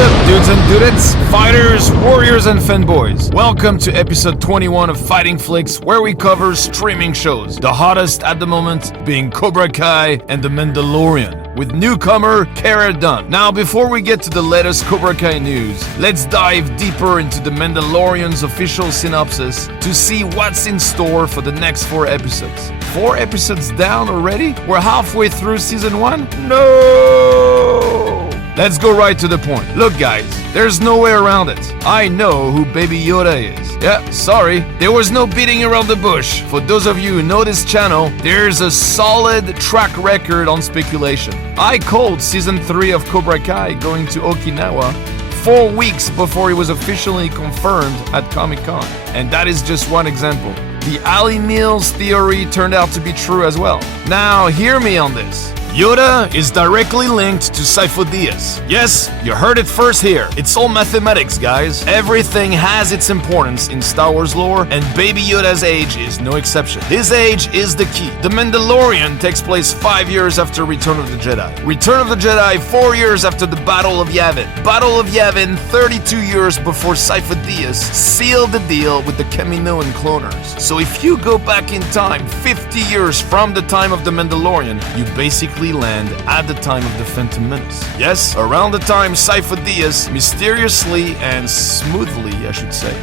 up, dudes and dudettes, fighters, warriors, and fanboys? Welcome to episode 21 of fightin'flix, where we cover streaming shows. The hottest at the moment being Cobra Kai and The Mandalorian, with newcomer Cara Dune. Now, before we get to the latest Cobra Kai news, let's dive deeper into The Mandalorian's official synopsis to see what's in store for the next 4 episodes. 4 episodes down already? We're halfway through season 1? No! Let's go right to the point. Look guys, there's no way around it. I know who Baby Yoda is. Yeah, sorry, there was no beating around the bush. For those of you who know this channel, there's a solid track record on speculation. I called season 3 of Cobra Kai going to Okinawa 4 weeks before it was officially confirmed at Comic-Con. And that is just one example. The Ali Mills theory turned out to be true as well. Now, hear me on this. Yoda is directly linked to Sifo-Dyas. Yes, you heard it first here. It's all mathematics, guys. Everything has its importance in Star Wars lore, and Baby Yoda's age is no exception. His age is the key. The Mandalorian takes place 5 years after Return of the Jedi. Return of the Jedi 4 years after the Battle of Yavin. Battle of Yavin 32 years before Sifo-Dyas sealed the deal with the Kaminoan cloners. So if you go back in time 50 years from the time of the Mandalorian, you basically land at the time of the Phantom Menace. Yes, around the time Sifo-Dyas mysteriously and smoothly, I should say,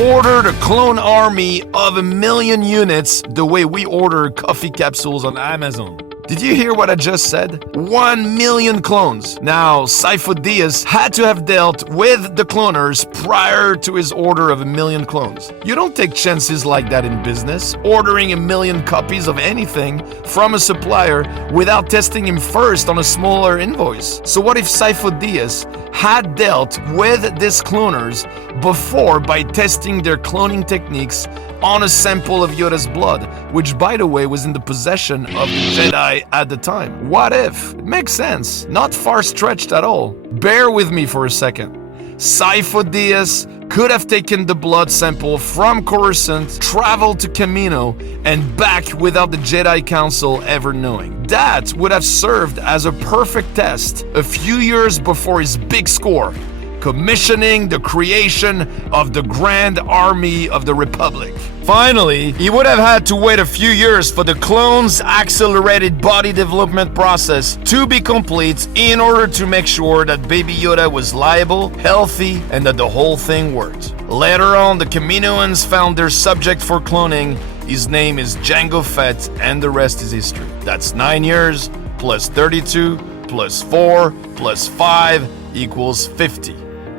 ordered a clone army of 1 million units the way we order coffee capsules on Amazon. Did you hear what I just said? 1 million clones. Now, Sifo-Dyas had to have dealt with the cloners prior to his order of 1 million clones. You don't take chances like that in business, ordering 1 million copies of anything from a supplier without testing him first on a smaller invoice. So what if Sifo-Dyas had dealt with these cloners before by testing their cloning techniques on a sample of Yoda's blood, which by the way was in the possession of the Jedi at the time? What if? It makes sense. Not far-stretched at all. Bear with me for a second. Sifo-Dyas could have taken the blood sample from Coruscant, traveled to Kamino, and back without the Jedi Council ever knowing. That would have served as a perfect test a few years before his big score, commissioning the creation of the Grand Army of the Republic. Finally, he would have had to wait a few years for the clone's accelerated body development process to be complete in order to make sure that Baby Yoda was liable, healthy, and that the whole thing worked. Later on, the Kaminoans found their subject for cloning. His name is Jango Fett, and the rest is history. That's 9 years, plus 32, plus 4, plus 5, equals 50.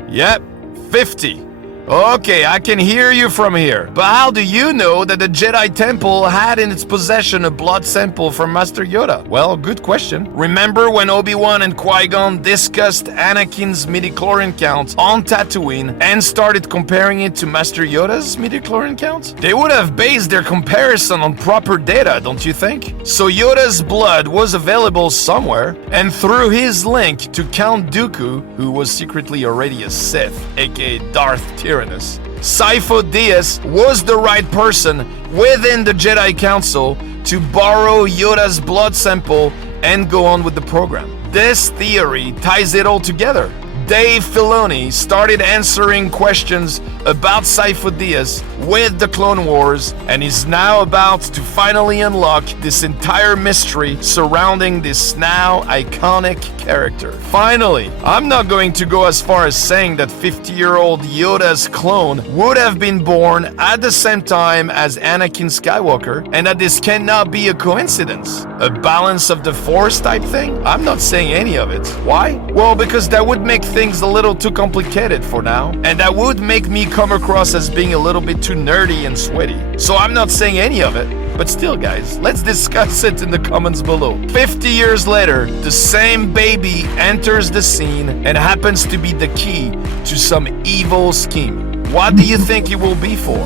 Yep, 50. Okay, I can hear you from here. But how do you know that the Jedi Temple had in its possession a blood sample from Master Yoda? Well, good question. Remember when Obi-Wan and Qui-Gon discussed Anakin's midichlorian count on Tatooine and started comparing it to Master Yoda's midichlorian count? They would have based their comparison on proper data, don't you think? So Yoda's blood was available somewhere, and through his link to Count Dooku, who was secretly already a Sith, aka Darth Tyranus, Sifo-Dyas was the right person within the Jedi Council to borrow Yoda's blood sample and go on with the program. This theory ties it all together. Dave Filoni started answering questions about Sifo-Dyas with the Clone Wars and is now about to finally unlock this entire mystery surrounding this now iconic character. Finally, I'm not going to go as far as saying that 50-year-old Yoda's clone would have been born at the same time as Anakin Skywalker and that this cannot be a coincidence. A balance of the Force type thing? I'm not saying any of it. Why? Well, because that would make things a little too complicated for now, and that would make me come across as being a little bit too nerdy and sweaty. So I'm not saying any of it, but still guys, let's discuss it in the comments below. 50 years later, the same baby enters the scene and happens to be the key to some evil scheme. What do you think it will be for?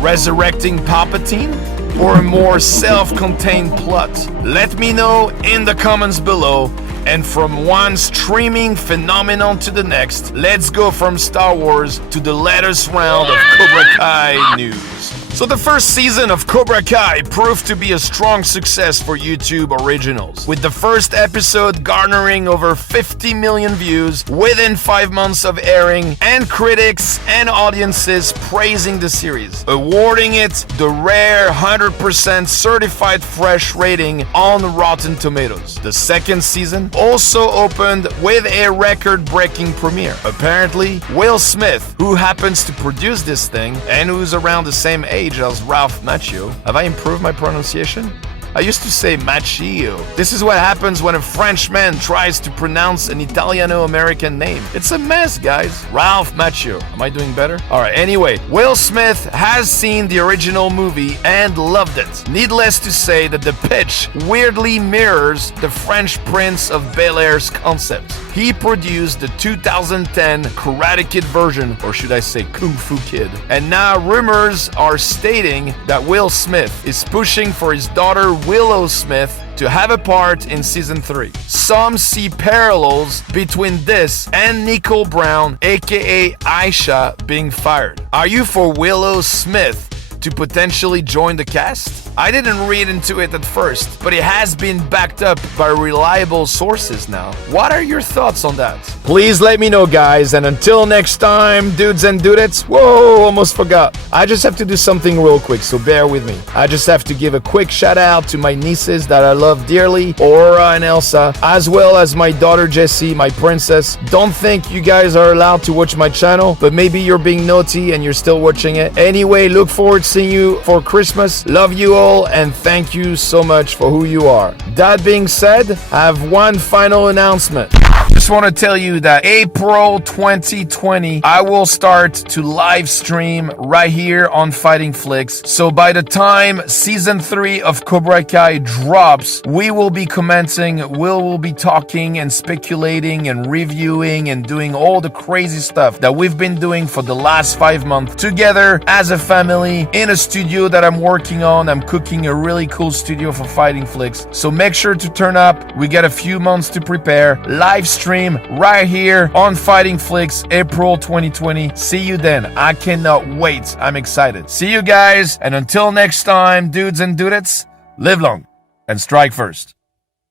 Resurrecting Palpatine? Or a more self-contained plot? Let me know in the comments below. And from one streaming phenomenon to the next, let's go from Star Wars to the latest round of Cobra Kai news. So the first season of Cobra Kai proved to be a strong success for YouTube originals, with the first episode garnering over 50 million views within 5 months of airing, and critics and audiences praising the series, awarding it the rare 100% certified fresh rating on Rotten Tomatoes. The second season also opened with a record-breaking premiere. Apparently, Will Smith, who happens to produce this thing and who's around the same age as Ralph Macchio. Have I improved my pronunciation? I used to say Macchio. This is what happens when a Frenchman tries to pronounce an Italiano-American name. It's a mess, guys. Ralph Macchio. Am I doing better? Alright, anyway, Will Smith has seen the original movie and loved it. Needless to say that the pitch weirdly mirrors the French Prince of Bel-Air's concept. He produced the 2010 Karate Kid version, or should I say Kung Fu Kid. And now rumors are stating that Will Smith is pushing for his daughter Willow Smith to have a part in season 3. Some see parallels between this and Nicole Brown, aka Aisha, being fired. Are you for Willow Smith to potentially join the cast? I didn't read into it at first, but it has been backed up by reliable sources now. What are your thoughts on that? Please let me know, guys, and until next time, dudes and dudettes. Whoa, almost forgot. I just have to do something real quick, so bear with me. I just have to give a quick shout out to my nieces that I love dearly, Aura and Elsa, as well as my daughter Jessie, my princess. Don't think you guys are allowed to watch my channel, but maybe you're being naughty and you're still watching it. Anyway, look forward to seeing you for Christmas. Love you all, and thank you so much for who you are. That being said, I have one final announcement. Just want to tell you that April 2020, I will start to live stream right here on fightin'flix. So by the time season 3 of Cobra Kai drops, we will be commenting, we will be talking and speculating and reviewing and doing all the crazy stuff that we've been doing for the last 5 months together as a family in a studio that I'm working on. I'm cooking a really cool studio for fightin'flix. So make sure to turn up. We got a few months to prepare. Live stream right here on fightin'flix, April 2020. See you then. I cannot wait. I'm excited. See you guys, and until next time, dudes and dudettes, live long and strike first.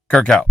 Kirk out.